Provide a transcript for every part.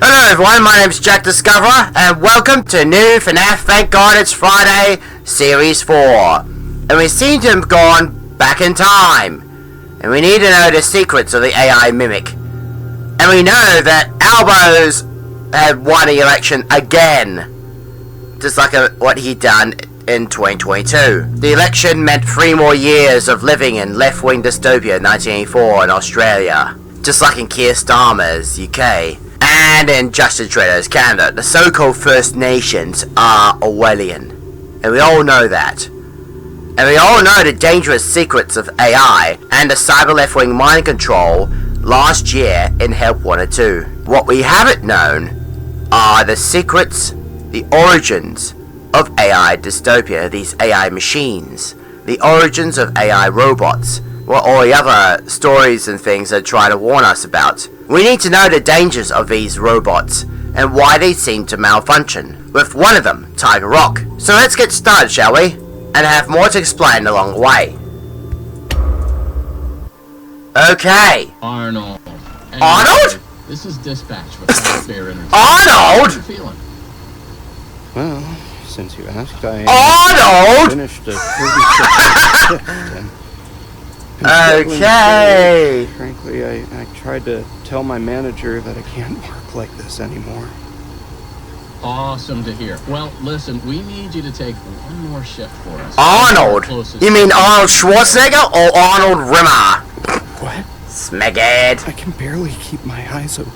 Hello everyone, my name's Jack Discoverer, and welcome to new FNAF Thank God It's Friday Series 4. And we seem to have gone back in time, and we need to know the secrets of the AI mimic. And we know that Albo's had won the election again, just like what he'd done in 2022. The election meant 3 more years of living in left-wing dystopia in 1984 in Australia, just like in Keir Starmer's UK. And in Justin Trudeau's Canada, the so-called First Nations are Orwellian. And we all know that. And we all know the dangerous secrets of AI and the cyber left-wing mind control last year in Help 1 and 2. What we haven't known are the secrets, the origins of AI dystopia, these AI machines, the origins of AI robots, what all the other stories and things they're trying to warn us about. We need to know the dangers of these robots and why they seem to malfunction, with one of them, Tiger Rock. So let's get started, shall we? And have more to explain along the way. Okay. Arnold. Arnold? This is dispatch with Fair Entertainment. Arnold? How are you feeling? Well, since you asked, I Arnold! finished a 36 shift. Okay. Frankly, I tried to tell my manager that I can't work like this anymore. Awesome to hear. Well, listen, we need you to take one more shift for us. Arnold? You mean Arnold Schwarzenegger or Arnold Rimmer? What? Smeghead. I can barely keep my eyes open.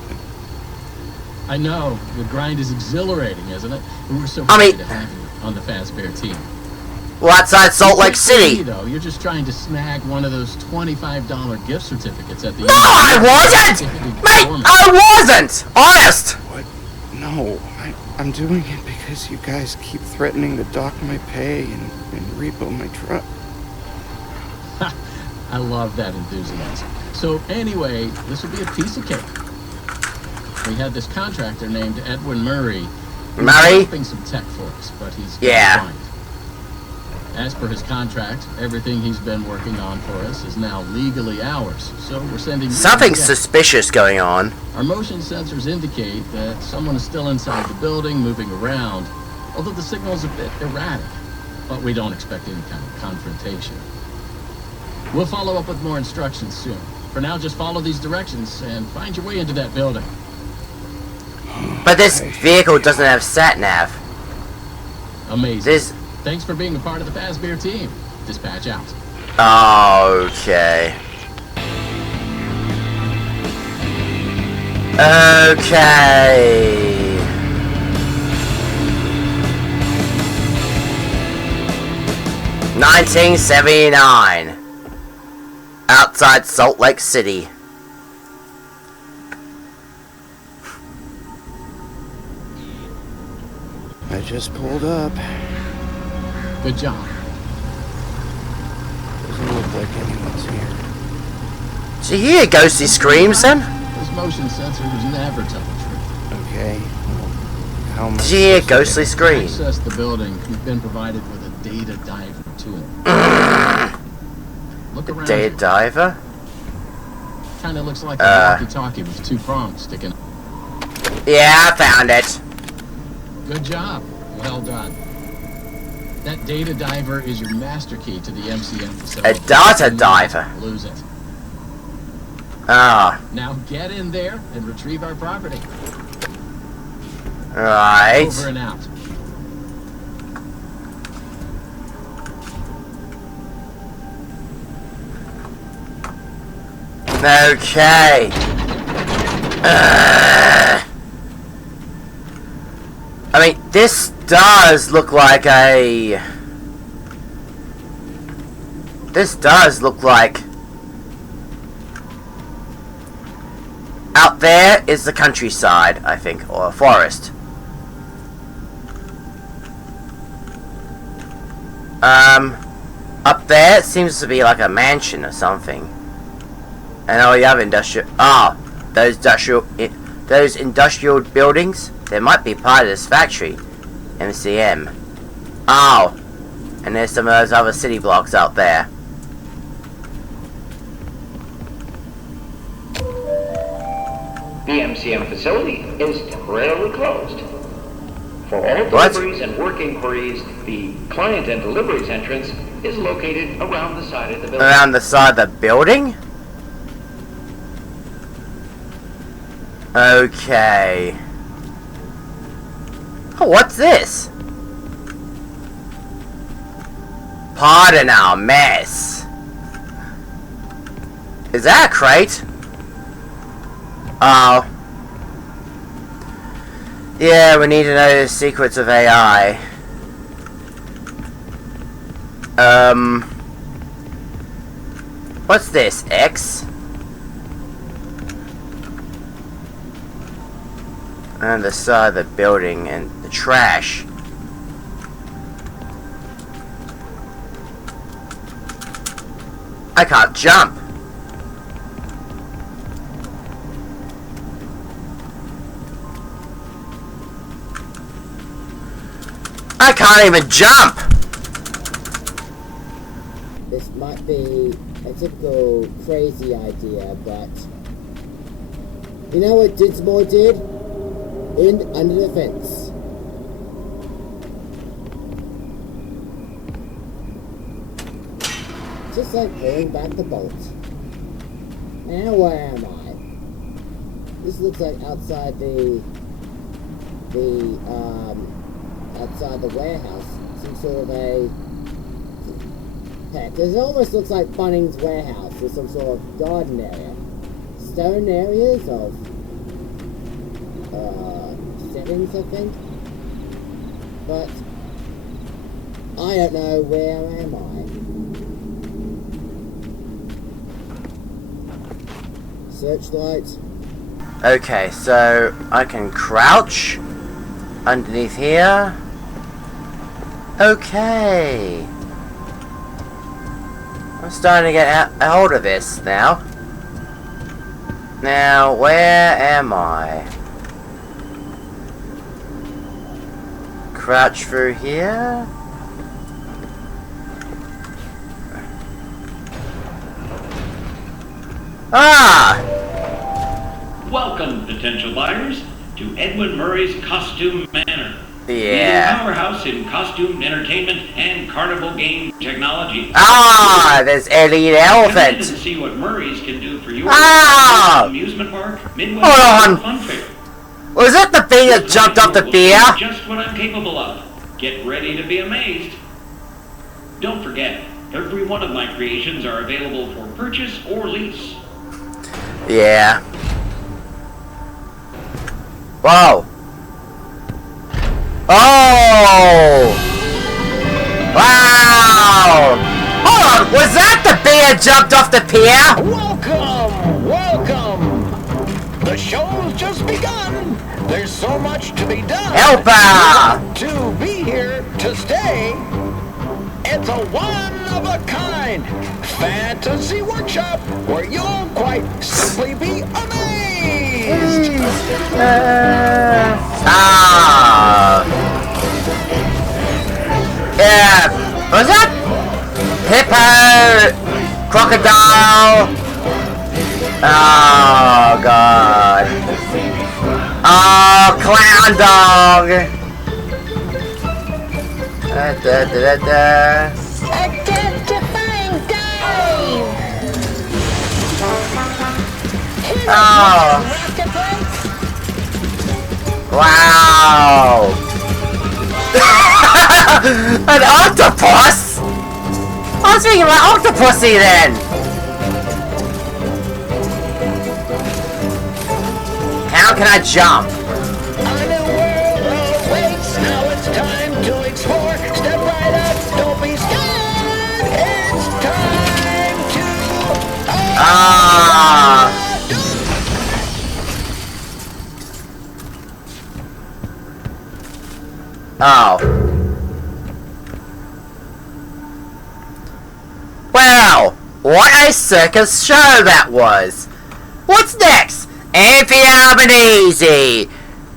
I know. The grind is exhilarating, isn't it? We were so I happy mean- to have you on the Fazbear team. Well, outside Salt Lake City. Though, you're just trying to snag one of those $25 gift certificates at the No, I wasn't! Mate, I wasn't! Honest! What? No, I'm doing it because you guys keep threatening to dock my pay and repo my truck. I love that enthusiasm. So anyway, this will be a piece of cake. We had this contractor named Edwin Murray. Murray? Developing some tech for us, but he's Yeah. As per his contract, everything he's been working on for us is now legally ours. So we're sending... Something suspicious going on. Our motion sensors indicate that someone is still inside the building, moving around, although the signal is a bit erratic. But we don't expect any kind of confrontation. We'll follow up with more instructions soon. For now, just follow these directions and find your way into that building. But this vehicle doesn't have sat-nav. Amazing. Thanks for being a part of the Fazbear team. Dispatch out. Okay. Okay. $1979. Outside Salt Lake City. I just pulled up. Good job. Doesn't look like anyone's here. Did you hear ghostly screams then? Those motion sensors never tell the truth. Okay. How much? Did you hear ghostly To screams? access the building, we've been provided with a data diver tool. Look around. Data diver? Kind of looks like a walkie-talkie with 2 prongs sticking. Yeah, I found it. Good job. Well done. That data diver is your master key to the MCM facility. A data diver? Lose it. Ah, Now get in there and retrieve our property. right. Over and out. Okay. I mean, this does look like a... This does look like... up there is the countryside, I think, or a forest. Up there seems to be like a mansion or something. And all the other industrial... those industrial buildings, they might be part of this factory. MCM. Oh, and there's some of those other city blocks out there. The MCM facility is temporarily closed. For all deliveries and work inquiries, the client and deliveries entrance is located around the side of the building. Around the side of the building? Okay. Oh, what's this? Pardon our mess. Is that a crate? Oh. Yeah, we need to know the secrets of AI. What's this? X? And the side of the building and the trash. I can't jump. I can't even jump! This might be a typical crazy idea, but you know what Dinsmore did? Under the fence. Just like pulling back the bolt. Now where am I? This looks like outside outside the warehouse. Some sort of a... Heck, this almost looks like Bunnings warehouse. There's some sort of garden area. Stone areas of... settings, I think. But... I don't know, where am I? Searchlight. Okay, so I can crouch underneath here. Okay. I'm starting to get a hold of this now. Now, where am I? Crouch through here. Ah! Welcome, potential buyers, to Edwin Murray's Costume Manor. Yeah. The powerhouse in costume, entertainment, and carnival game technology. Ah, there's Ellie the Come in elephant. and see what Murray's can do for your amusement park, midway Hold on. fun fair. Was it the thing that jumped off the pier? Just what I'm capable of. Get ready to be amazed. Don't forget, every one of my creations are available for purchase or lease. Yeah. Whoa. Oh! Wow! Hold on, was that the bear jumped off the pier? Welcome! Welcome! The show's just begun! There's so much to be done! Helper! To be here to stay! It's a one-of-a-kind fantasy workshop where you'll quite simply be amazed! Yeah, was that hippo, crocodile? Oh god. Oh, clown dog. Identifying dive! Oh. Wow. An octopus? I was thinking about octopusy then. How can I jump? A new world awaits, now it's time to explore. Step right up, don't be scared. It's time to... Oh. Well, what a circus show that was. What's next? Amphiarm and Easy.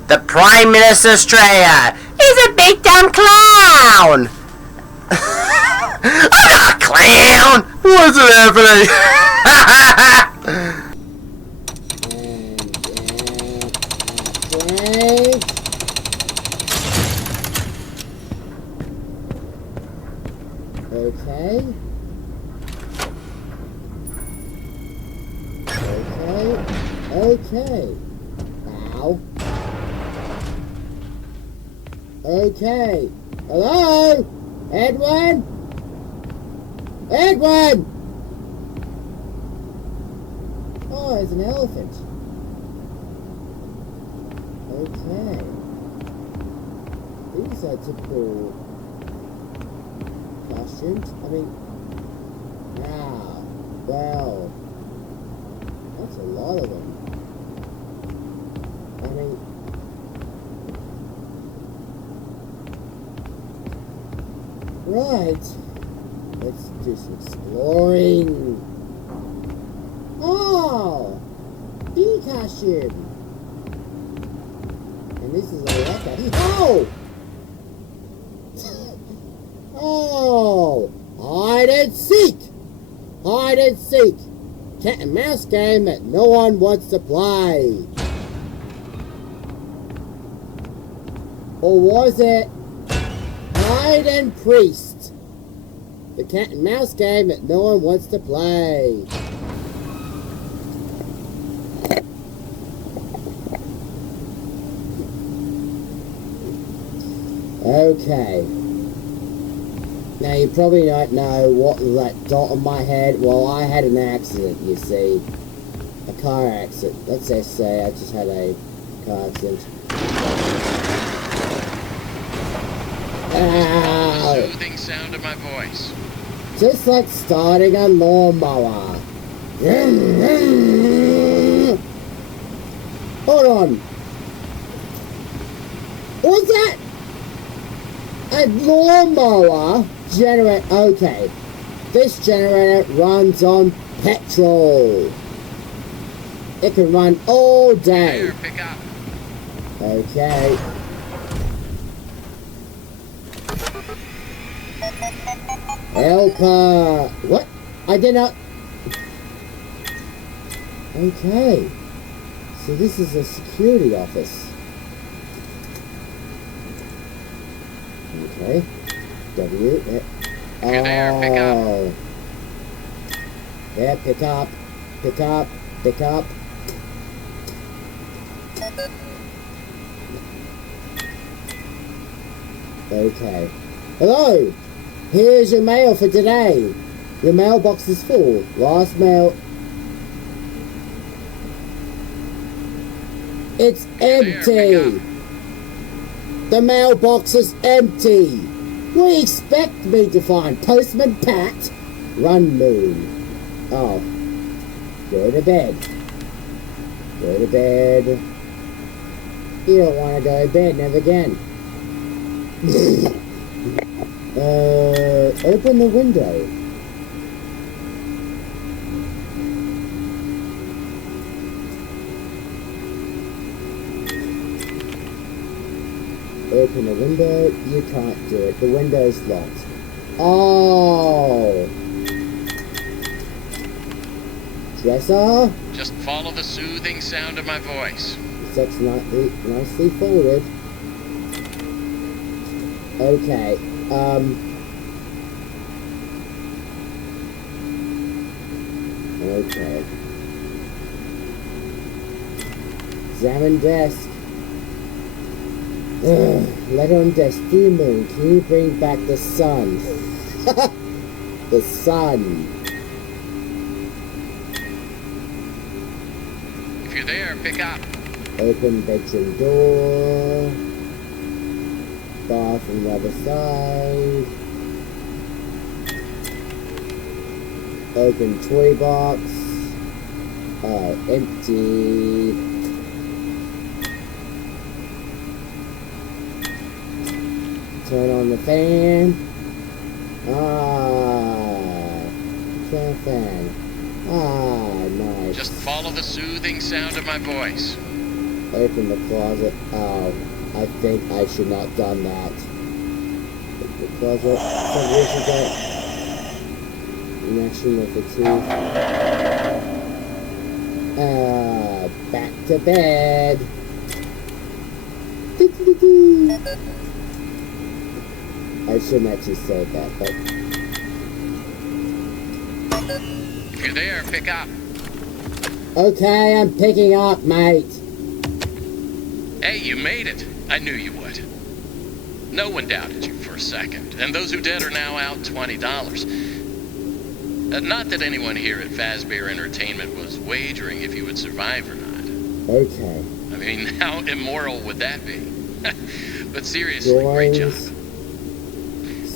The Prime Minister of Australia is a big dumb clown. I'm not a clown. What's happening? Okay. Okay. Ow. Okay. Hello? Edwin? Edwin! Oh, it's an elephant. Okay. These are typical costumes. I mean, well, that's a lot of them. I mean, right. Let's do some exploring. Oh, bee costume. And this is a leopard. Oh! Oh! Hide and seek! Hide and seek! Cat and mouse game that no one wants to play. Or was it Hide and Priest? The cat and mouse game that no one wants to play. Okay. Now you probably don't know what that dot on my head. Well, I had an accident, you see. A car accident. Let's just say I just had a car accident. Ow! Soothing sound of my voice. Just like starting a lawnmower. Hold on. What's that? A lawnmower generator. Okay. This generator runs on petrol. It can run all day. Here, pick up. Okay. Helper. What? I did not. Okay. So this is a security office. Okay. W. You're there, pick up. Yeah, pick up. Pick up. Pick up. Okay. Hello! Here's your mail for today. Your mailbox is full. Last mail. It's empty. The mailbox is empty. What do you expect me to find? Postman Pat? Run Moon. Oh. Go to bed. Go to bed. You don't want to go to bed, never again. Open the window. Open the window. You can't do it. The window's locked. Oh. Dresser. Just follow the soothing sound of my voice. That's nicely folded. Okay. Okay. Examine desk. Letter on desk. Dear Moon, can you bring back the sun? The sun. If you're there, pick up. Open bedroom door. Bath on the other side. Open toy box. Empty. Turn on the fan. Turn the fan. Nice. Just follow the soothing sound of my voice. Open the closet. Oh, I think I should not have done that. Open the closet. So where should that? Mashing with the teeth. Back to bed. I shouldn't actually say that, but... If you're there, pick up. Okay, I'm picking up, mate. Hey, you made it. I knew you would. No one doubted you for a second, and those who did are now out $20. Not that anyone here at Fazbear Entertainment was wagering if you would survive or not. Okay. I mean, how immoral would that be? But seriously, great job.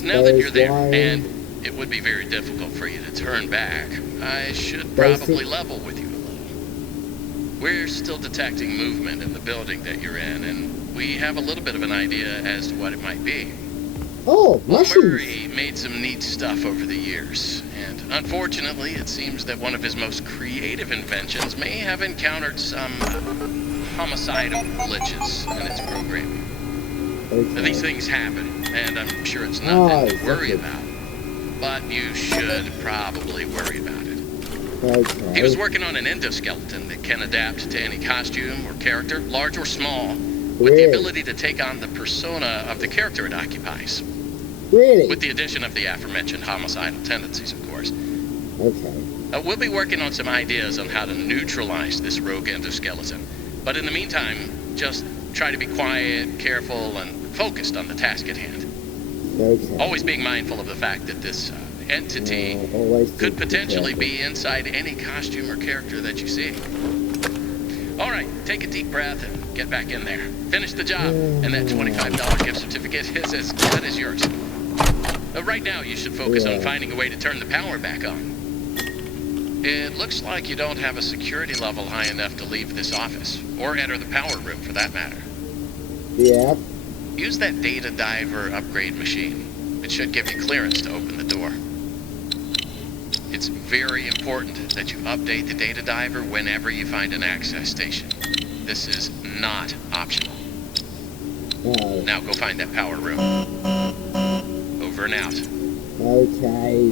Now that you're there, and it would be very difficult for you to turn back, I should probably level with you a little. We're still detecting movement in the building that you're in, and we have a little bit of an idea as to what it might be. Oh, mushrooms. Murray made some neat stuff over the years, and unfortunately, it seems that one of his most creative inventions may have encountered some homicidal glitches in its programming. Okay. These things happen, and I'm sure it's nothing to worry about, but you should probably worry about it. Okay. He was working on an endoskeleton that can adapt to any costume or character, large or small, with the ability to take on the persona of the character it occupies. Really? With the addition of the aforementioned homicidal tendencies, of course. Okay. We'll be working on some ideas on how to neutralize this rogue endoskeleton, but in the meantime, just try to be quiet, careful, and focused on the task at hand. Okay. Always being mindful of the fact that this entity could potentially be inside any costume or character that you see. All right, take a deep breath and get back in there. Finish the job, and that $25 gift certificate is as good as yours. Right now, you should focus on finding a way to turn the power back on. It looks like you don't have a security level high enough to leave this office, or enter the power room for that matter. Yeah. Use that data diver upgrade machine. It should give you clearance to open the door. It's very important that you update the data diver whenever you find an access station. This is not optional. Now go find that power room. Over and out. Okay.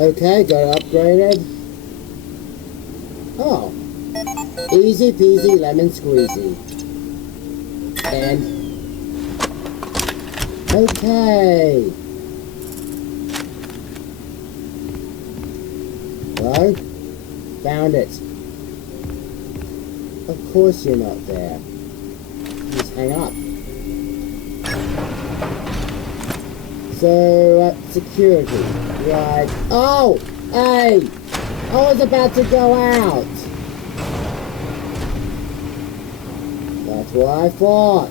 Okay, got upgraded. Oh. Easy peasy lemon squeezy. And... okay. Hello? Found it. Of course you're not there. Just hang up. So, security. Right. Oh! Hey! I was about to go out! That's what I thought.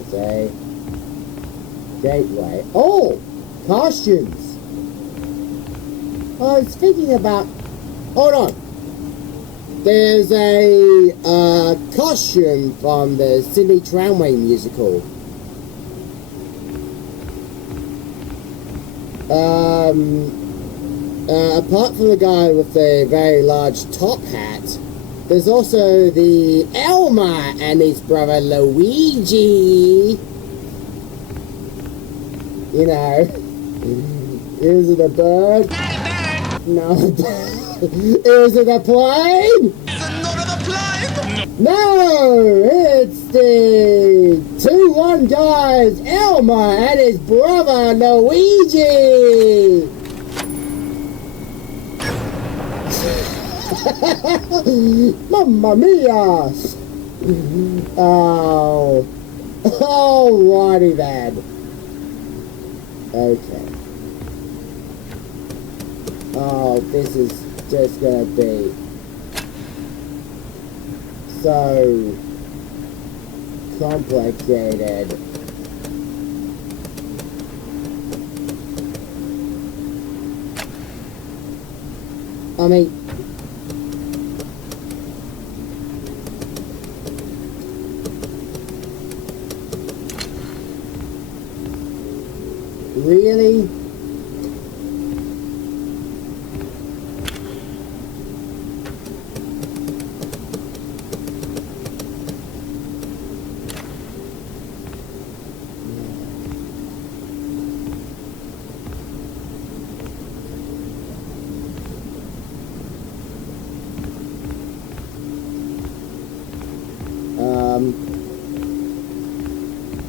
It's a gateway. Oh! Costumes! I was thinking about... hold on! There's a costume from the Sydney Tramway musical. Apart from the guy with the very large top hat, there's also the Elmer and his brother Luigi. You know, is it a bird? No, is it a plane? No, it's the 2-1 guys, Elmer and his brother Luigi. Mamma mia! Oh, alrighty then. Okay. Oh, this is just gonna be so complicated. I mean... Really?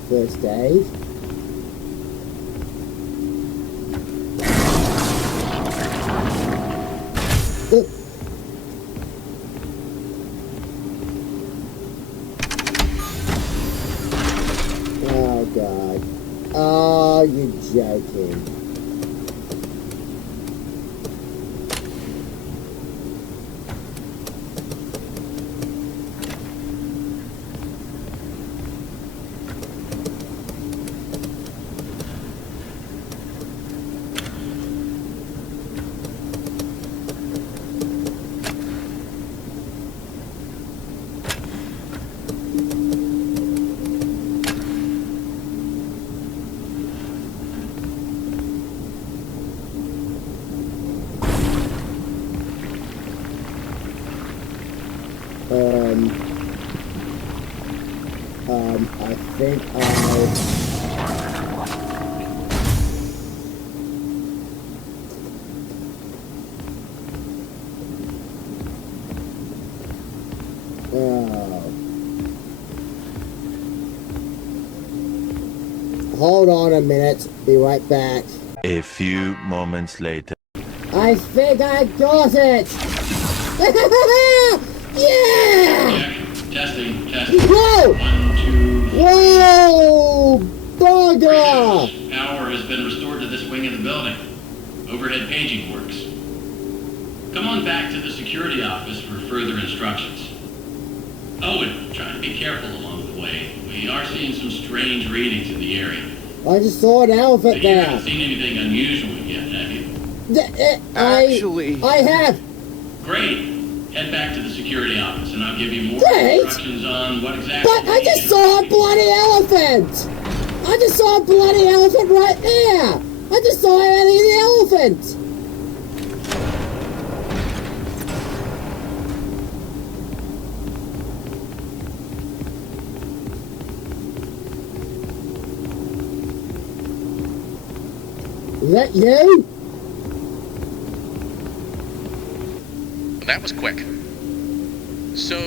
First aid. Oh God. Oh, you're joking. I think hold on a minute, be right back. A few moments later. I think I got it! Yeah! Testing. Whoa! 1, 2, 3. Whoa! Bugger! Power has been restored to this wing of the building. Overhead paging works. Come on back to the security office for further instructions. Oh, and try to be careful along the way. We are seeing some strange readings in the area. I just saw an elephant You there. haven't seen anything unusual yet, have you? I have. Great. Head back to the security office, and I'll give you more Great. instructions on what exactly... But I just saw a bloody elephant! I just saw a bloody elephant right there! I just saw the elephant! Is that you? That was quick. So,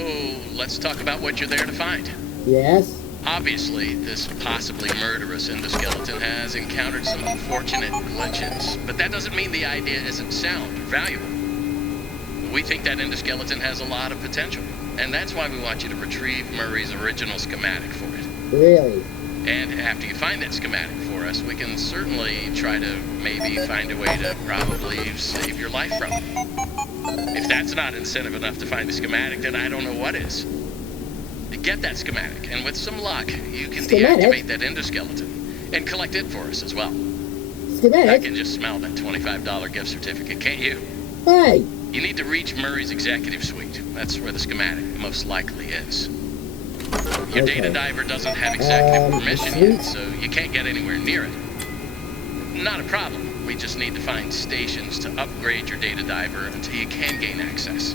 let's talk about what you're there to find. Yes. Obviously, this possibly murderous endoskeleton has encountered some unfortunate glitches, but that doesn't mean the idea isn't sound or valuable. We think that endoskeleton has a lot of potential, and that's why we want you to retrieve Murray's original schematic for it. Really? And after you find that schematic for us, we can certainly try to maybe find a way to probably save your life from it. If that's not incentive enough to find the schematic, then I don't know what is. Get that schematic, and with some luck, you can deactivate that endoskeleton and collect it for us as well. Schematic? I can just smell that $25 gift certificate, can't you? Hey! You need to reach Murray's executive suite. That's where the schematic most likely is. Your data diver doesn't have executive permission yet, so you can't get anywhere near it. Not a problem. We just need to find stations to upgrade your data diver until you can gain access.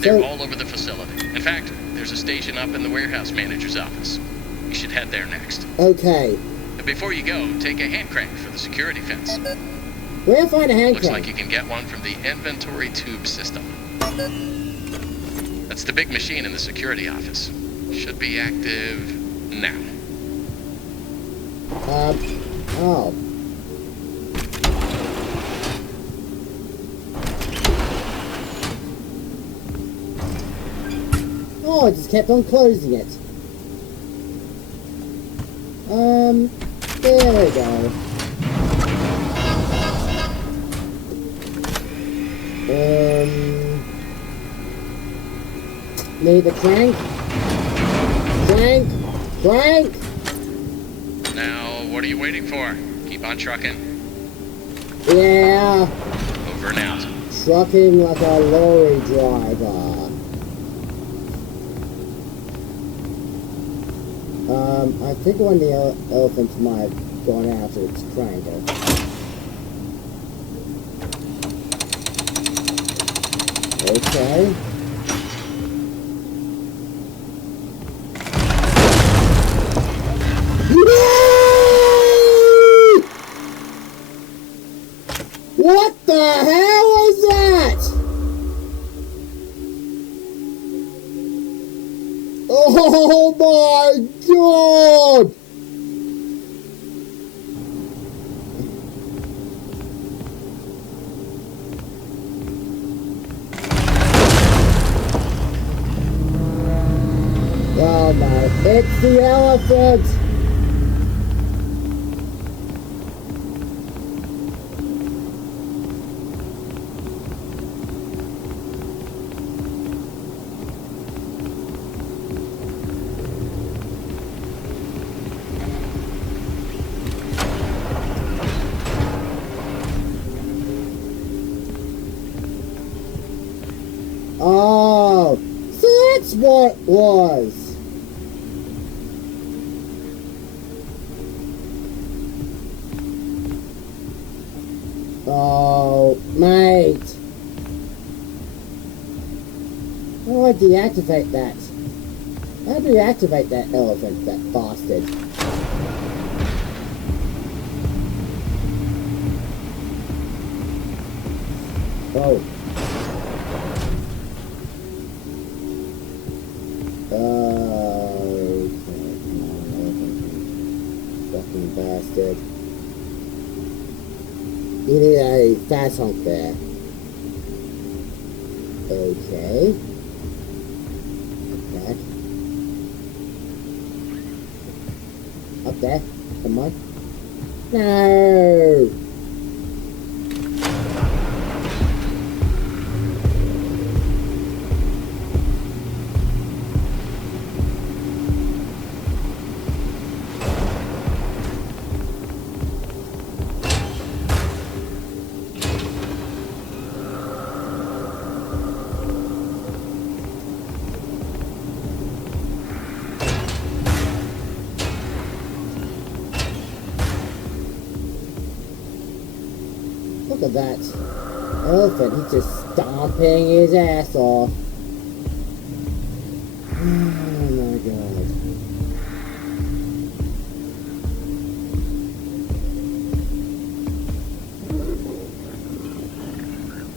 They're all over the facility. In fact, there's a station up in the warehouse manager's office. You should head there next. Okay. But before you go, take a hand crank for the security fence. Where do I find a hand Looks crank? like you can get one from the inventory tube system. That's the big machine in the security office. Should be active now. Oh. Oh, I just kept on closing it. There we go. Need the crank? Crank? Frank! Now, what are you waiting for? Keep on trucking. Yeah. Over and out. Trucking like a lorry driver. I think one of the elephants might have gone out to its cranker. Okay. What the hell was that? Oh my god! Oh no, it's the elephant! Oh, so that's what it was. Oh, mate. How do I deactivate that? How do you activate that elephant, that bastard? Oh. Fucking bastard. You need a fast hunk there. Okay. Back. Up there. Come on. No! Look at that elephant, he's just stomping his ass off. Oh my god.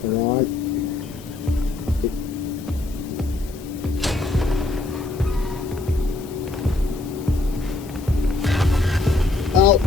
Come on. Oh.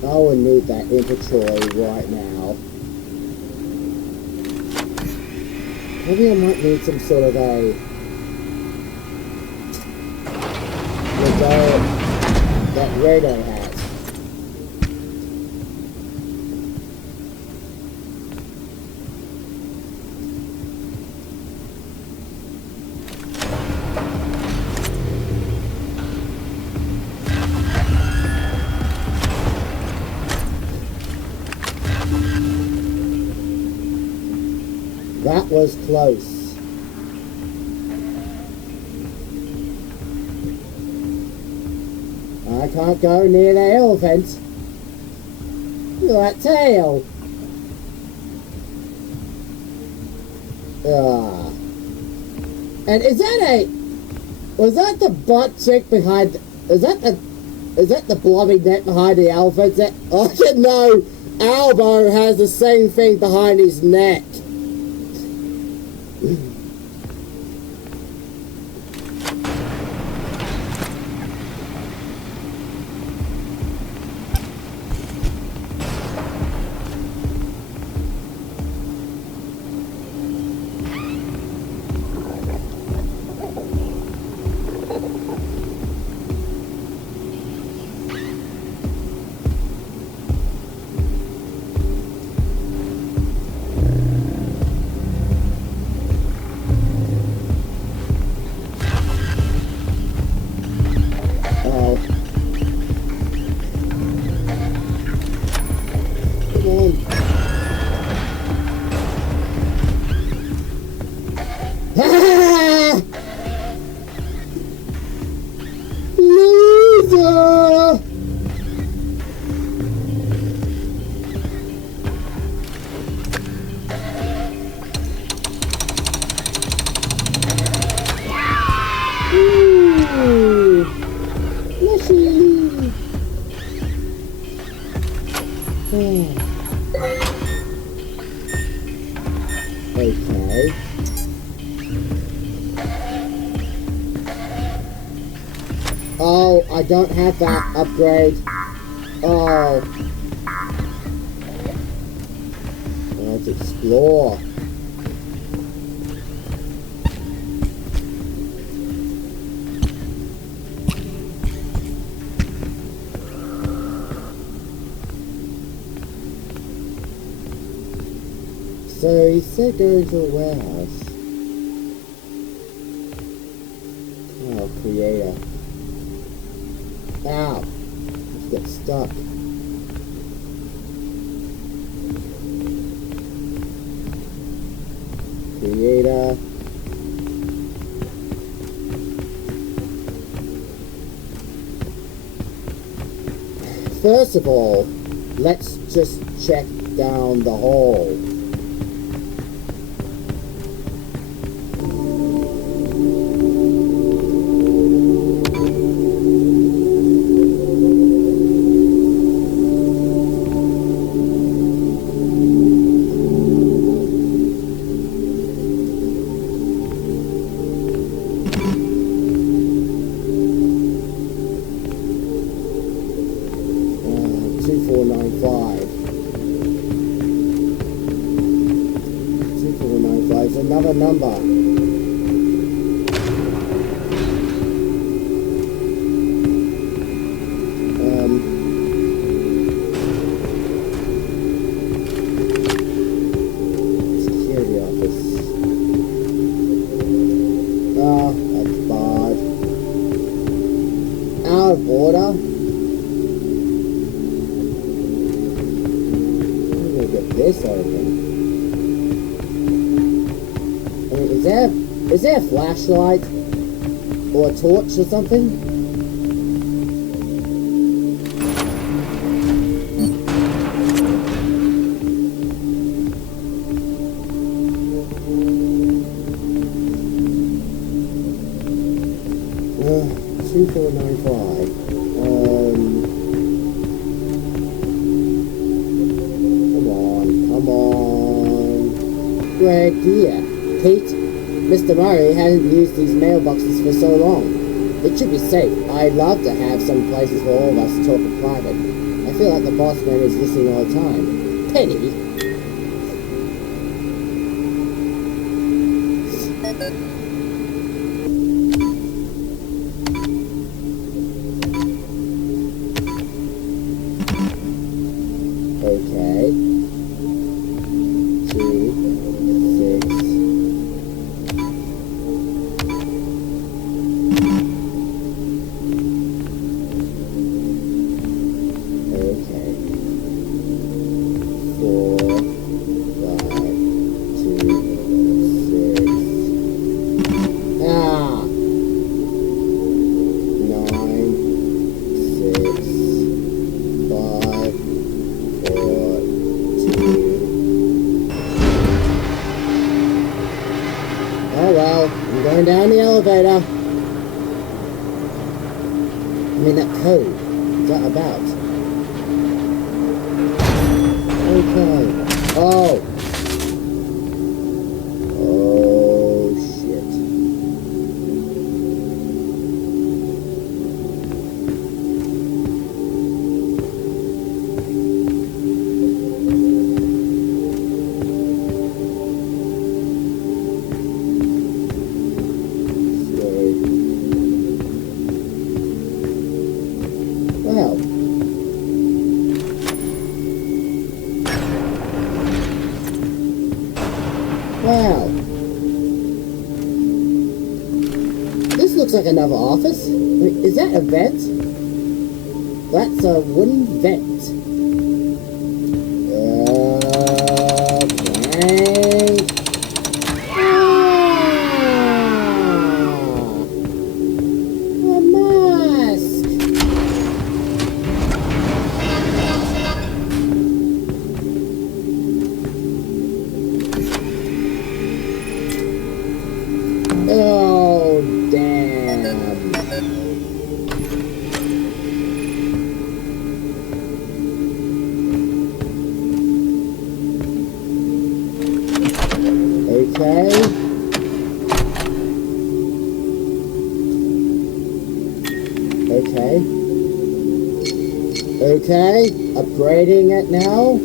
I would need that inventory right now. Maybe I might need some sort of a radar that radar has. That was close. I can't go near the elephant. Look at that tail. Ah. And is that was that the butt cheek behind, is that the blobby neck behind the elephant? I didn't know Albo has the same thing behind his neck. Okay. Oh, I don't have that upgrade. Oh. Let's explore. So he said go into a warehouse. Oh, creator. Ow! Let's get stuck. Creator. First of all, let's just check down the hall. Another number. Security office. Oh, that's bad. Out of order. I'm gonna get this open. Is there a flashlight? Or a torch or something? Uh, 2495. Come on. Greg, here. Pete? Mr. Murray hasn't used these mailboxes for so long. It should be safe. I'd love to have some places for all of us to talk in private. I feel like the boss man is listening all the time. Penny? Okay. 2, 6. Down the elevator. I mean, that code. What's that about? Okay. Oh. Wow. This looks like another office. Wait, is that a vent? That's a wooden vent. Okay. A mask. Oh, damn. Okay. Okay. Okay. Upgrading it now.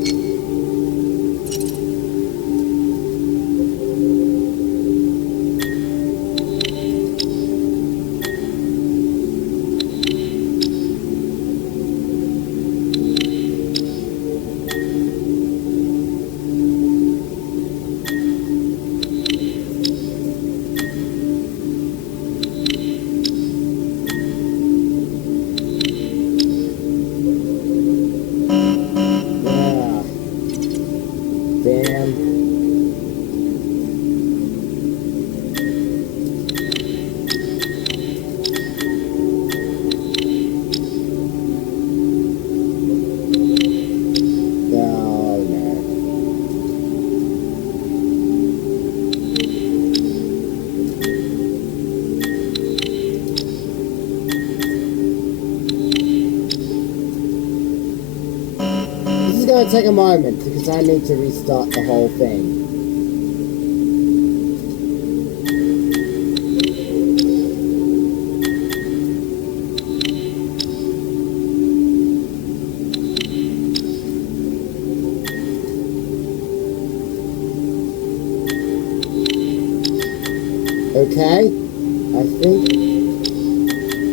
This is going to take a moment because I need to restart the whole thing. Okay, I think...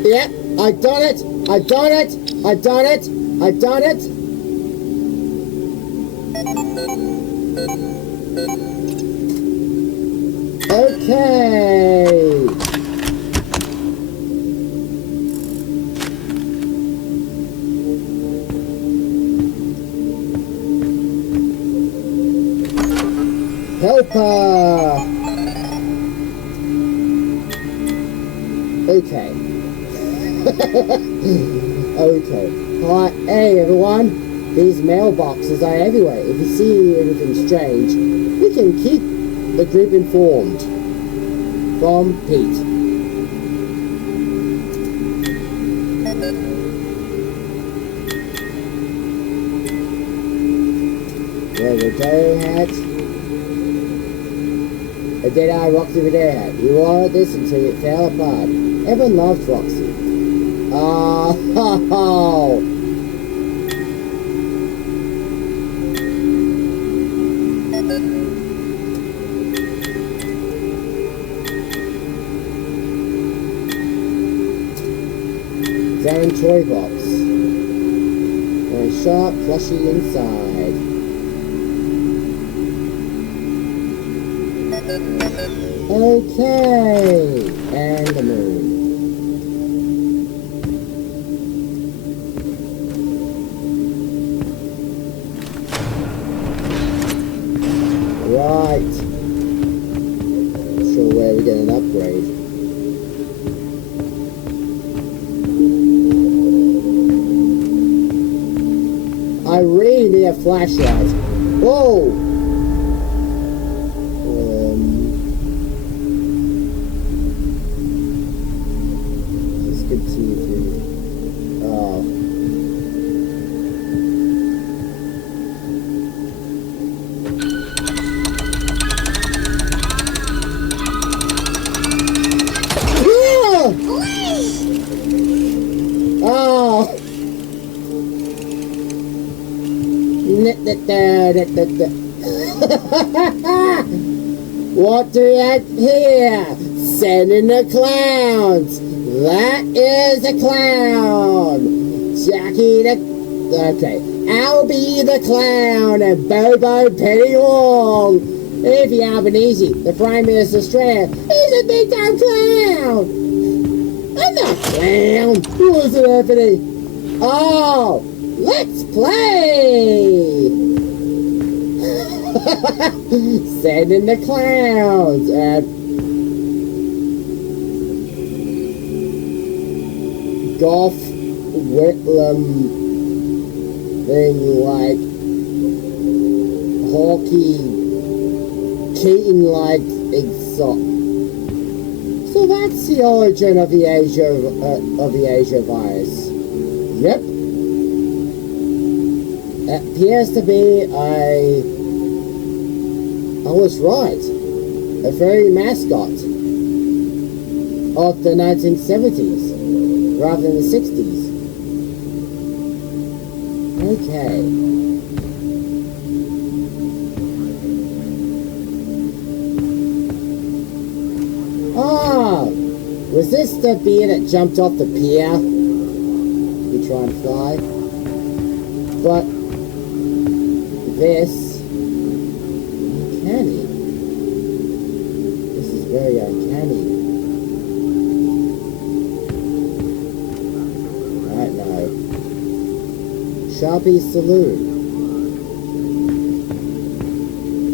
Yep, I done it! I done it! I done it! I done it! Okay! Helper! Okay. Okay. Hi, hey everyone. These mailboxes are everywhere. If you see anything strange, we can keep the group informed. From Pete. There we go, hat. A dead-eye Roxy with their hat. You wanted this until it fell apart. Everyone loves Roxy. Oh, ho, ho. Darren toy box. And a sharp plushie inside. Okay, and the moon. Right. Not sure where we get an upgrade. I really need a flashlight. Whoa! Let's continue through. Oh. Oh! What do we have here? Sending the clowns. That is a clown. Jackie the... Okay. I'll be the clown and Bobo Penny Wong. Evie Albanese, the Prime Minister of Australia, he's a big time clown! I'm not a clown! What's happening? Oh! Let's play! Send in the clowns! Golf Whitlam thing like Hawkey Keaton like exotic. So that's the origin of the Asia virus. Yep. It appears to be I was right. A very mascot of the 1970s rather than the 60s. Okay. Ah! Was this the bear that jumped off the pier? You try and fly? But this uncanny. This is very uncanny. Right now. Sharpie's Saloon.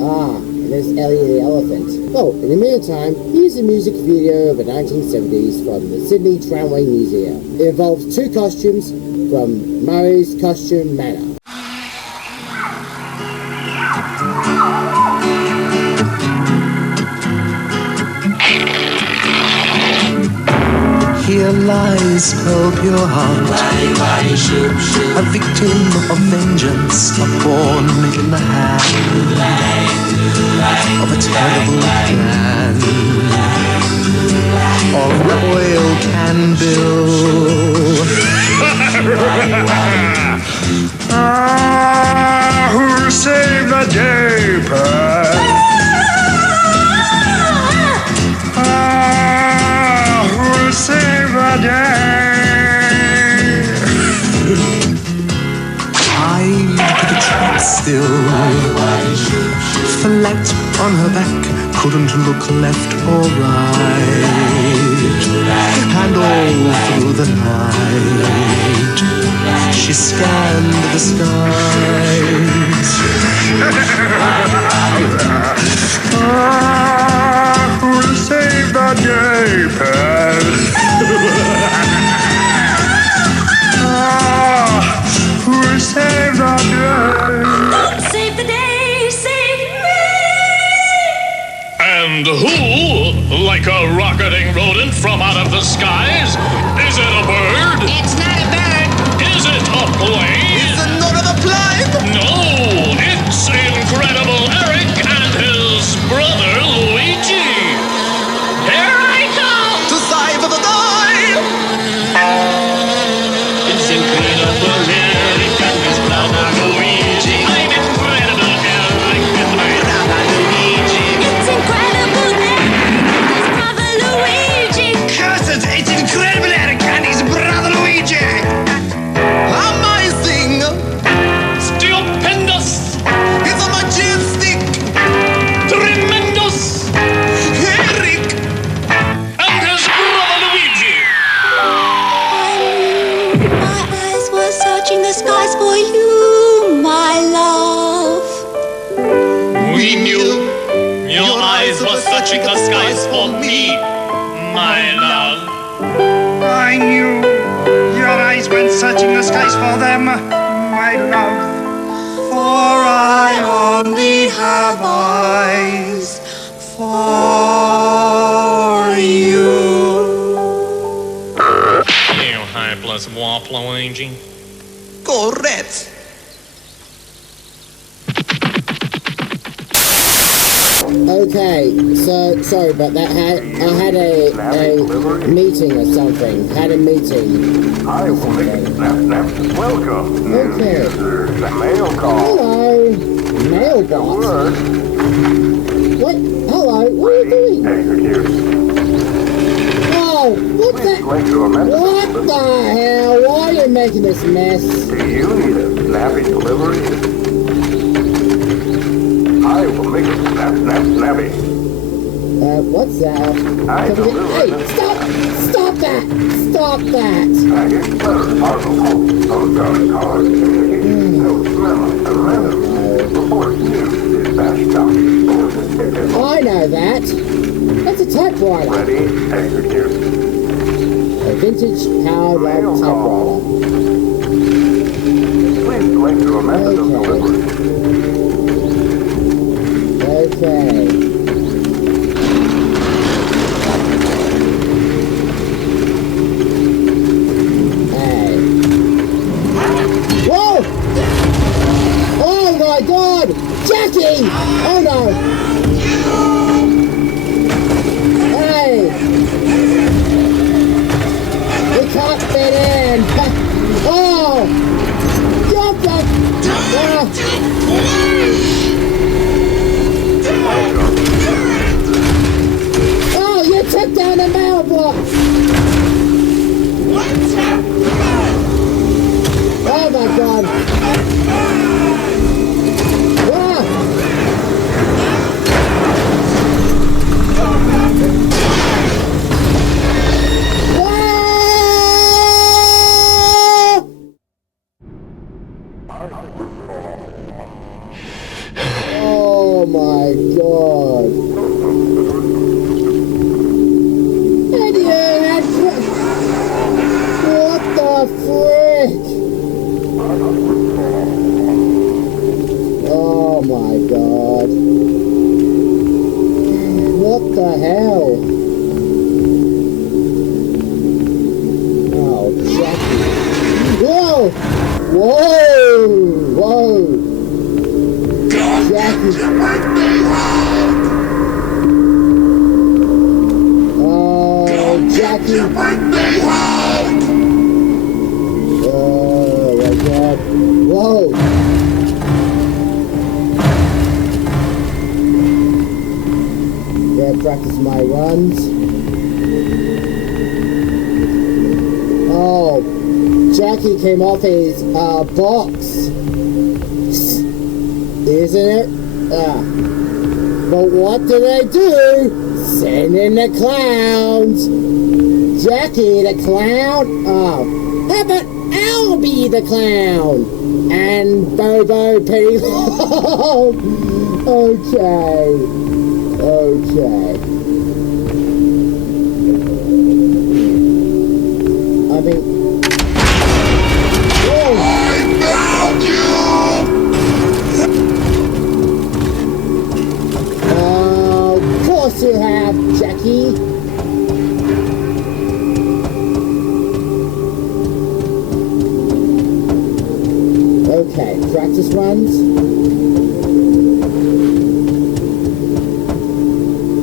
Ah, and there's Ellie the elephant. Oh, in the meantime, here's a music video of the 1970s from the Sydney Tramway Museum. It involves two costumes from Murray's Costume Manor. Here lies Pearl Pure Heart, a victim of vengeance, a pawn in the hand of a terrible plan. Of Royal Canville. Who'll save the day, Pearl? Who'll save the day? Tied to the track still, flat on her back, couldn't look left or right. And all through the night, she scanned the skies. Who'll save the day, Pearl? Who'll save the day? Save the day, save me! And who, like a rocketing rodent from out of the skies? Is it a bird? It's not a bird. Is it a plane? Is it not a plane? No, it's Incredible Eric and his brother Luigi. Here I come! To save the day! It's Incredible Eric and his brother Luigi. I'm Incredible Eric with my brother Luigi. It's incredible, his brother Luigi. Curse it! It's Incredible Eric and his brother Luigi! Amazing! Stupendous! It's a majestic! Tremendous! Eric! And his brother Luigi! My eyes were searching the skies for you, my love. We knew your eyes were searching the skies for me, my love. I knew your eyes went searching the skies for them, my love. For I only have eyes for you. You helpless wop, Luigi. Correct! Okay, so sorry about that. I had a meeting or something. Had a meeting. Hi, welcome. Okay. The mail call. Hello, mailbot. What? Hello, what are you doing? Oh, what's that? What the hell? Why are you making this mess? Do you need a snappy delivery? I I will make it snappy. What's that? I Hey, stop! Stop that! Stop that! I know that. That's a typewriter. Ready, execute. A vintage powered typewriter. Please select your method of delivery. Okay. Whoa! Oh my God! Jackie! Oh no! Hey! We can't fit in! Oh! Jump up! Oh, you took down the mailbox! Oh my God! Wow! Oh my God! And you had what the frick? Oh my God! What the hell? Oh, Jackie! Whoa! Whoa! Whoa! Jackie! Oh, Jackie! Oh my God! Whoa! Yeah, practice my runs. Oh, Jackie came off his box. Isn't it? But what do they do? Send in the clowns. Jackie the clown? Oh, how about I'll be the clown? And Bobo Penny. Okay. Okay. I mean... Whoa. Of course you have, Jackie. Okay, practice runs.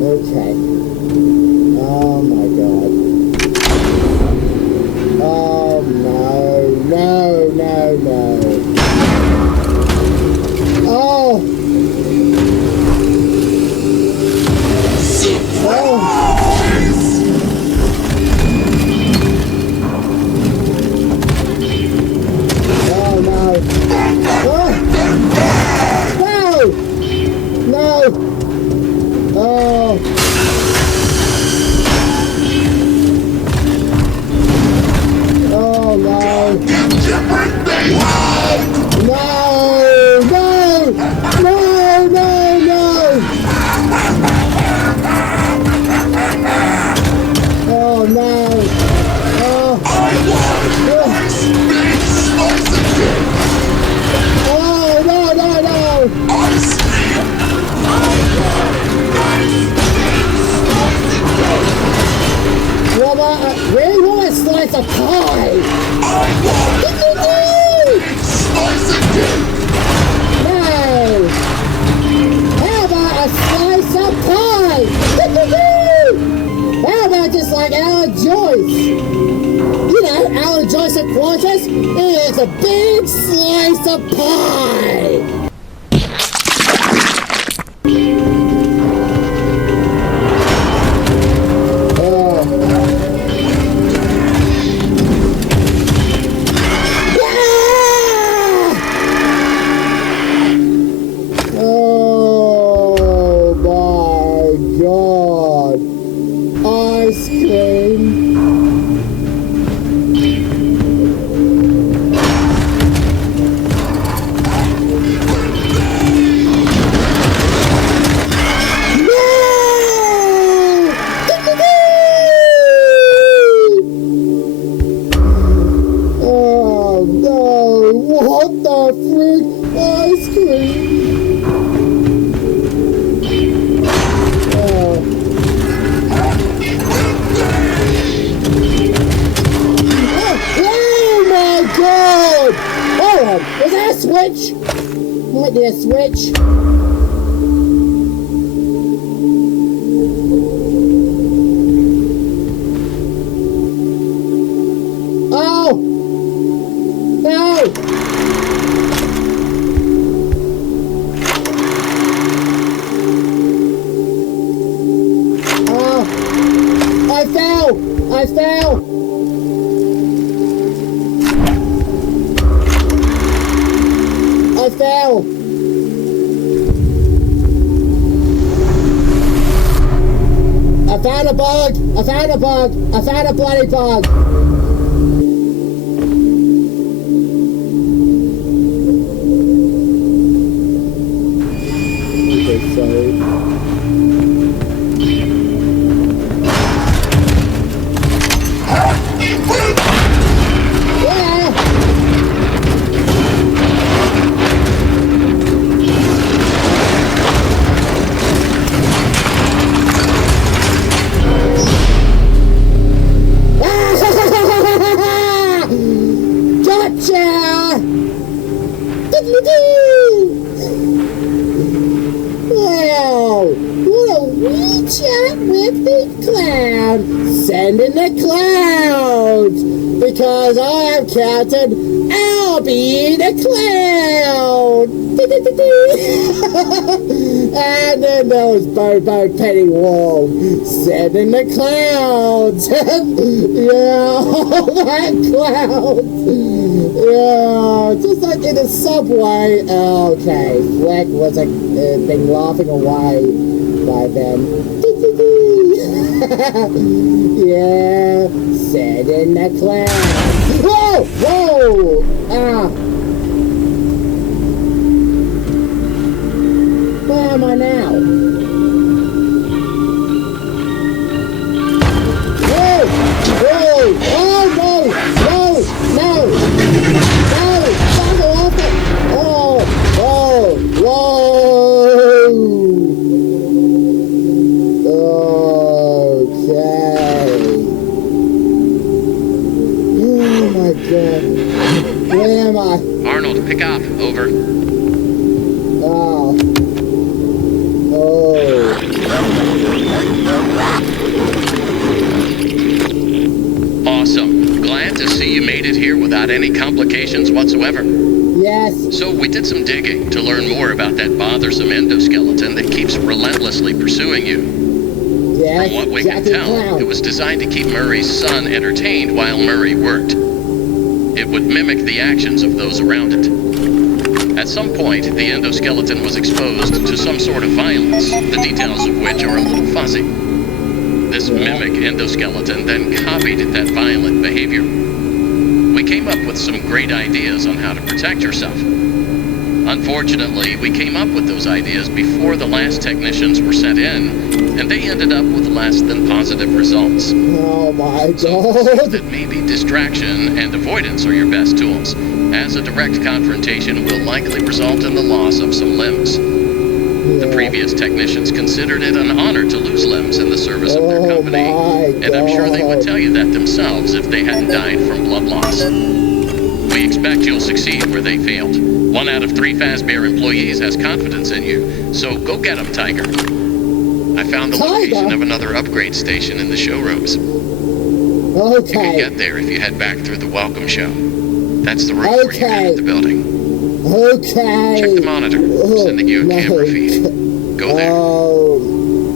Okay. Oh my God. Oh no, no, no, no. Oh! Oh! Oh no! Oh! No! No! Oh! Oh no! No! No! No! No! No! Oh no! Oh! Oh no! No! No! Really want a slice of pie? No! How about a slice of pie? How about just like Alan Joyce? You know, Alan Joyce at Qantas? It's a big slice of pie! Oh! switch? Oh! No! Oh! I fell! I fell! I fell! I found a bug! I found a bug! I found a bloody bug! Okay, sorry. Wow! What a wee chat with the clown! Send in the clouds! Because I'm Captain I'll be the clown! And then those Bobo Pennywall. Send in the clouds! Yeah, all that clouds! Yeah, just like in the subway. Okay, Fleck was been laughing away by then. Yeah, send in the clouds. Whoa! Whoa! Ah! Where am I now? Whoa! Whoa! Oh no! No! No! No! Stop off it! Oh! Whoa! Whoa! Okay. Oh my god. Where am I? Arnold, pick up. Over. Oh. Oh. Awesome. Glad to see you made it here without any complications whatsoever. Yes. So we did some digging to learn more about that bothersome endoskeleton that keeps relentlessly pursuing you. Yes. From what we can tell, it was designed to keep Murray's son entertained while Murray worked. It would mimic the actions of those around it. At some point, the endoskeleton was exposed to some sort of violence, the details of which are a little fuzzy. This mimic endoskeleton then copied that violent behavior. We came up with some great ideas on how to protect yourself. Unfortunately, we came up with those ideas before the last technicians were sent in, and they ended up with less than positive results. Oh my god. So that maybe distraction and avoidance are your best tools, as a direct confrontation will likely result in the loss of some limbs. The previous technicians considered it an honor to lose limbs in the service of their company, and I'm sure they would tell you that themselves if they hadn't died from blood loss. We expect you'll succeed where they failed. 1 out of 3 Fazbear employees has confidence in you, so go get 'em, Tiger. I found the location of another upgrade station in the showrooms. Okay. You can get there if you head back through the welcome show. That's the room where you entered the building. Okay. Check the monitor. I'm sending you a camera feed. Go there. Oh,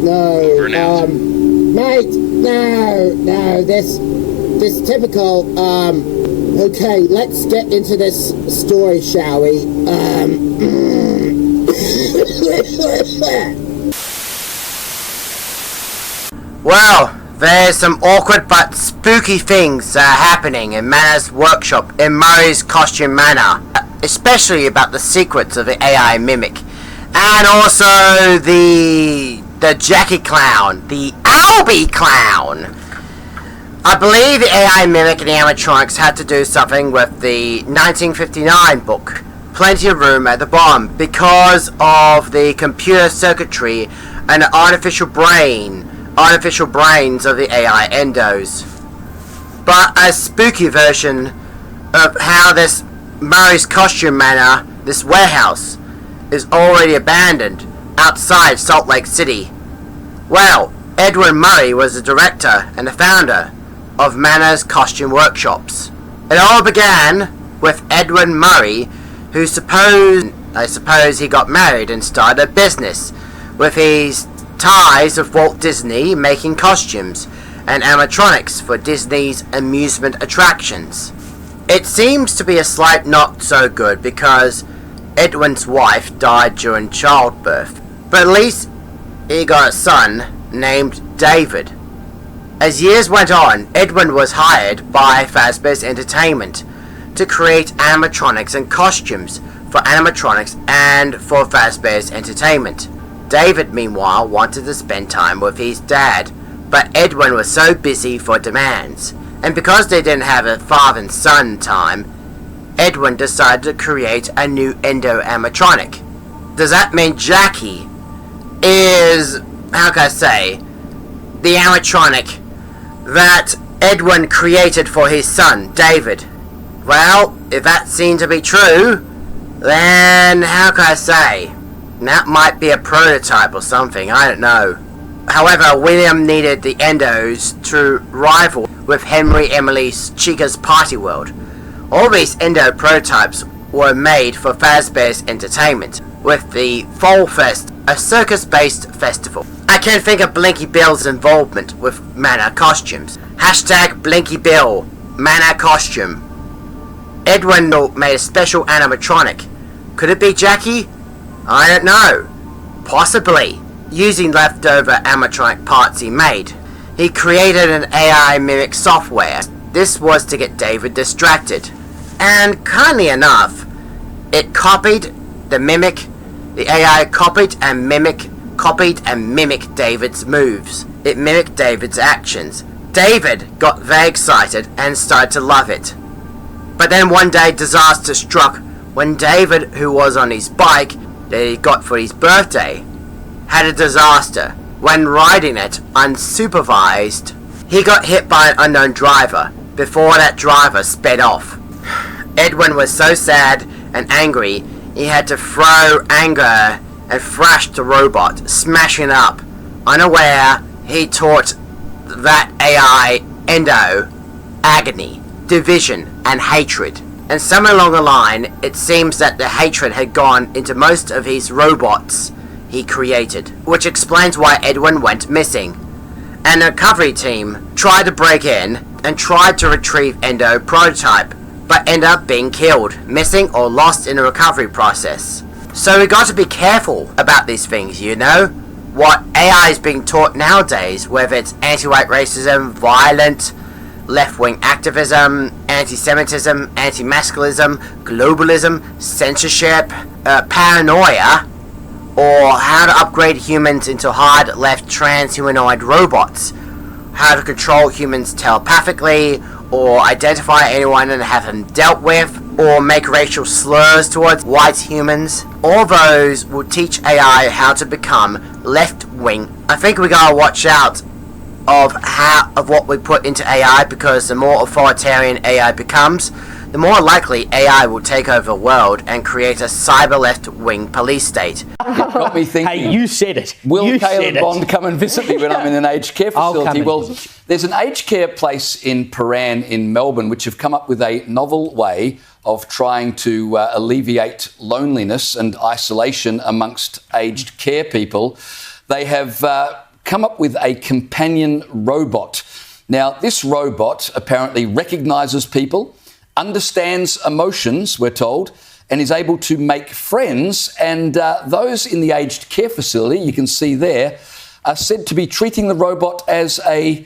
no. Over and out. Mate, no, this typical, okay, let's get into this story, shall we? Well, there's some awkward but spooky things happening in Manor's workshop in Murray's costume Manor, especially about the secrets of the AI mimic, and also the Jackie clown, the Albie clown. I believe the AI mimic and the animatronics had to do something with the 1959 book, Plenty of Room at the Bottom, because of the computer circuitry and the artificial brains of the AI endos. But a spooky version of how this Murray's costume Manor, this warehouse, is already abandoned outside Salt Lake City. Well, Edwin Murray was the director and the founder of Manor's costume workshops. It all began with Edwin Murray, who I suppose he got married and started a business with his ties with Walt Disney, making costumes and animatronics for Disney's amusement attractions. It seems to be a slight not so good because Edwin's wife died during childbirth, but at least he got a son named David. As years went on, Edwin was hired by Fazbear's Entertainment to create animatronics and costumes for animatronics and for Fazbear's Entertainment. David, meanwhile, wanted to spend time with his dad, but Edwin was so busy for demands, and because they didn't have a father and son time, Edwin decided to create a new Endo animatronic. Does that mean Jackie is, how can I say, the animatronic that Edwin created for his son, David? Well, if that seemed to be true, then how can I say, that might be a prototype or something, I don't know. However, William needed the Endos to rival with Henry Emily's Chica's Party World. All these Endo prototypes were made for Fazbear's Entertainment, with the Fall Fest, a circus-based festival. I can't think of Blinky Bill's involvement with Manor costumes. Hashtag Blinky Bill, Manor costume. Edwin made a special animatronic. Could it be Jackie? I don't know. Possibly. Using leftover animatronic parts he made, he created an AI mimic software. This was to get David distracted. And kindly enough, it copied the mimic. The AI copied and mimicked David's moves. It mimicked David's actions. David got very excited and started to love it. But then one day disaster struck when David, who was on his bike that he got for his birthday, had a disaster. When riding it unsupervised, he got hit by an unknown driver before that driver sped off. Edwin was so sad and angry, he had to throw anger and thrash the robot, smashing it up. Unaware, he taught that AI Endo agony, division, and hatred. And somewhere along the line, it seems that the hatred had gone into most of his robots he created, which explains why Edwin went missing. And the recovery team tried to break in and tried to retrieve Endo prototype, but ended up being killed, missing, or lost in the recovery process. So we got to be careful about these things, you know? What AI is being taught nowadays, whether it's anti-white racism, violent, left-wing activism, anti-Semitism, anti-masculinism, globalism, censorship, paranoia, or how to upgrade humans into hard left transhumanoid robots, how to control humans telepathically, or identify anyone and have them dealt with, or make racial slurs towards white humans. All those will teach AI how to become left-wing. I think we gotta watch out of what we put into AI, because the more authoritarian AI becomes, the more likely AI will take over the world and create a cyber left-wing police state. It got me thinking. Hey, you said it. Will Caleb Bond come and visit me when I'm in an aged care facility? Well, there's an aged care place in Paran in Melbourne which have come up with a novel way of trying to alleviate loneliness and isolation amongst aged care people. They have come up with a companion robot. Now, this robot apparently recognises people, understands emotions, we're told, and is able to make friends. And those in the aged care facility, you can see there, are said to be treating the robot as a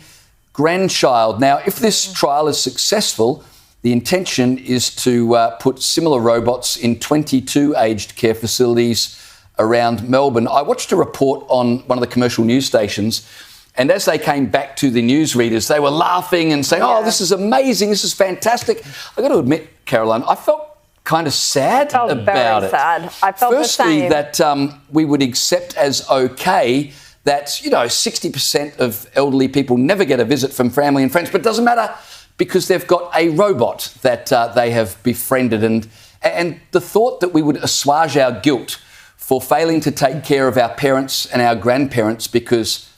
grandchild. Now, if this trial is successful, the intention is to put similar robots in 22 aged care facilities around Melbourne. I watched a report on one of the commercial news stations, and as they came back to the newsreaders, they were laughing and saying, oh, this is amazing, this is fantastic. I've got to admit, Caroline, I felt kind of sad about it. Very sad. I felt Firstly, the same. that we would accept as okay that, 60% of elderly people never get a visit from family and friends, but it doesn't matter because they've got a robot that they have befriended. And the thought that we would assuage our guilt for failing to take care of our parents and our grandparents because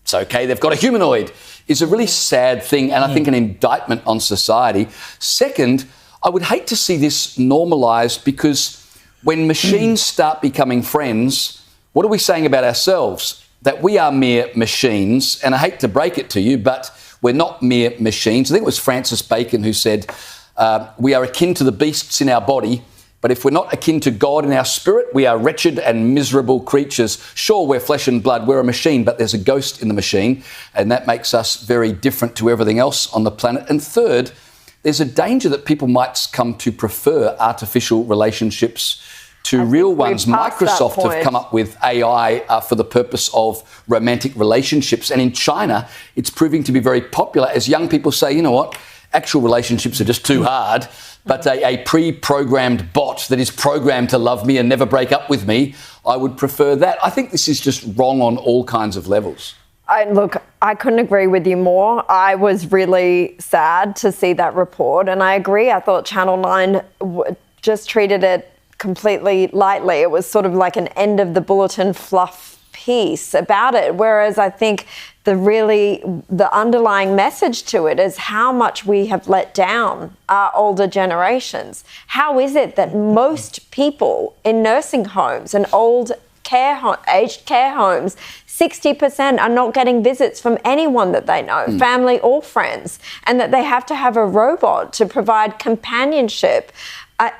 it's okay, they've got a humanoid, is a really sad thing, and I think an indictment on society. Second, I would hate to see this normalised, because when machines start becoming friends, what are we saying about ourselves? That we are mere machines, and I hate to break it to you, but we're not mere machines. I think it was Francis Bacon who said, we are akin to the beasts in our body, but if we're not akin to God in our spirit, we are wretched and miserable creatures. Sure, we're flesh and blood, we're a machine, but there's a ghost in the machine, and that makes us very different to everything else on the planet. And third, there's a danger that people might come to prefer artificial relationships to real ones. Microsoft have come up with AI for the purpose of romantic relationships, and in China, it's proving to be very popular as young people say, you know what, actual relationships are just too hard. But a pre-programmed bot that is programmed to love me and never break up with me, I would prefer that. I think this is just wrong on all kinds of levels. Look, I couldn't agree with you more. I was really sad to see that report, and I agree. I thought Channel 9 just treated it completely lightly. It was sort of like an end of the bulletin fluff piece about it, whereas I think the underlying message to it is how much we have let down our older generations. How is it that most people in nursing homes and aged care homes, 60% are not getting visits from anyone that they know, family or friends, and that they have to have a robot to provide companionship?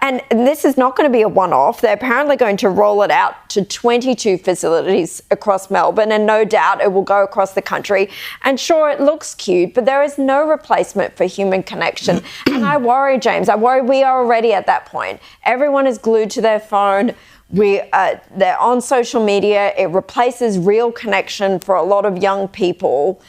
And this is not going to be a one-off. They're apparently going to roll it out to 22 facilities across Melbourne, and no doubt it will go across the country. And sure, it looks cute, but there is no replacement for human connection. And I worry, James, we are already at that point. Everyone is glued to their phone. They're on social media. It replaces real connection for a lot of young people.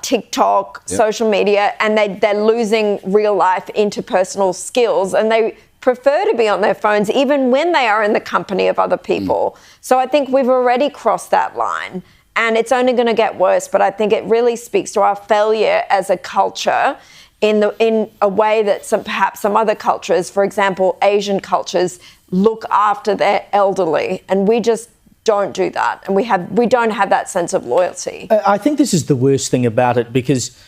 TikTok, social media, and they're losing real life interpersonal skills, and they prefer to be on their phones even when they are in the company of other people. So I think we've already crossed that line, and it's only going to get worse. But I think it really speaks to our failure as a culture in a way that perhaps some other cultures, for example, Asian cultures, look after their elderly, and we just don't do that, and we don't have that sense of loyalty. I think this is the worst thing about it, because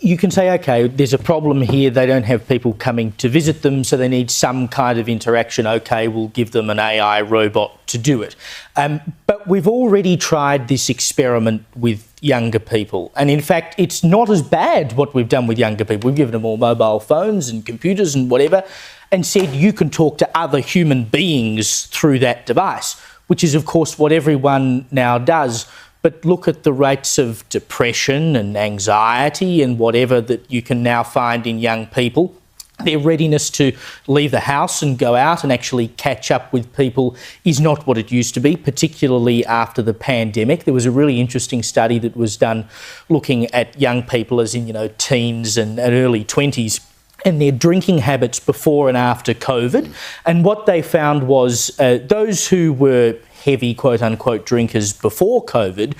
you can say, OK, there's a problem here. They don't have people coming to visit them, so they need some kind of interaction. OK, we'll give them an AI robot to do it. But we've already tried this experiment with younger people. And in fact, it's not as bad what we've done with younger people. We've given them all mobile phones and computers and whatever, and said you can talk to other human beings through that device, which is, of course, what everyone now does. But look at the rates of depression and anxiety and whatever that you can now find in young people. Their readiness to leave the house and go out and actually catch up with people is not what it used to be, particularly after the pandemic. There was a really interesting study that was done looking at young people, as in, teens and early 20s, and their drinking habits before and after COVID. And what they found was those who were heavy, quote-unquote, drinkers before COVID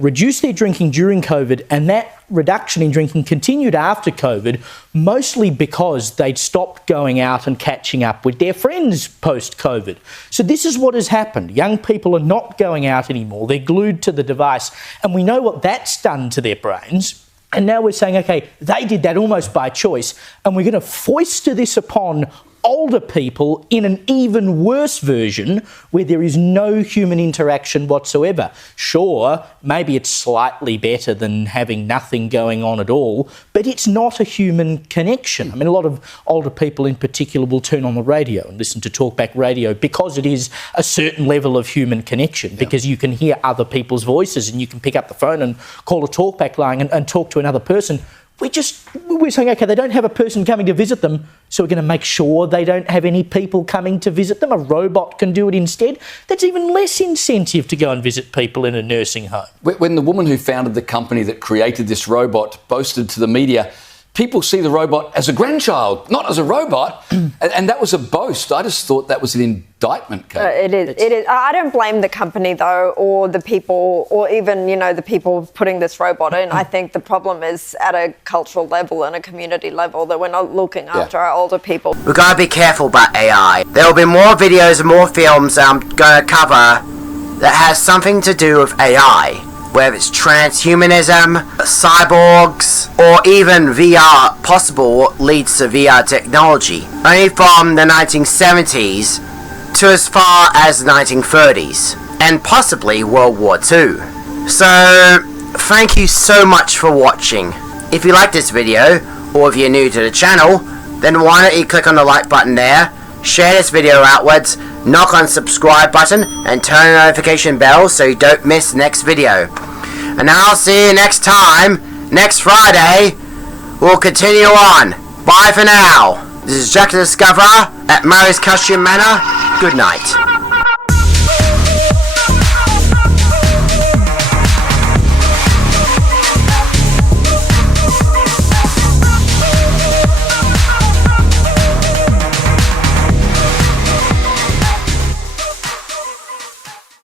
reduced their drinking during COVID, and that reduction in drinking continued after COVID, mostly because they'd stopped going out and catching up with their friends post-COVID. So this is what has happened. Young people are not going out anymore. They're glued to the device, and we know what that's done to their brains. And now we're saying, OK, they did that almost by choice, and we're going to foist this upon older people in an even worse version where there is no human interaction whatsoever. Sure, maybe it's slightly better than having nothing going on at all, but it's not a human connection. I mean, a lot of older people in particular will turn on the radio and listen to talkback radio because it is a certain level of human connection, because you can hear other people's voices and you can pick up the phone and call a talkback line and talk to another person. We're saying, OK, they don't have a person coming to visit them, so we're going to make sure they don't have any people coming to visit them. A robot can do it instead. That's even less incentive to go and visit people in a nursing home. When the woman who founded the company that created this robot boasted to the media, people see the robot as a grandchild, not as a robot, and that was a boast. I just thought that was an indictment, Kate. It is. I don't blame the company, though, or the people, or even, the people putting this robot in. I think the problem is at a cultural level and a community level that we're not looking after our older people. We've got to be careful about AI. There will be more videos and more films I'm going to cover that has something to do with AI. Whether it's transhumanism, cyborgs, or even VR possible leads to VR technology. Only from the 1970s to as far as the 1930s, and possibly World War II. So, thank you so much for watching. If you like this video, or if you're new to the channel, then why don't you click on the like button there, share this video outwards, knock on the subscribe button, and turn the notification bell so you don't miss the next video. And I'll see you next time, next Friday. We'll continue on. Bye for now. This is Jack the Discoverer at Mary's Costume Manor. Good night.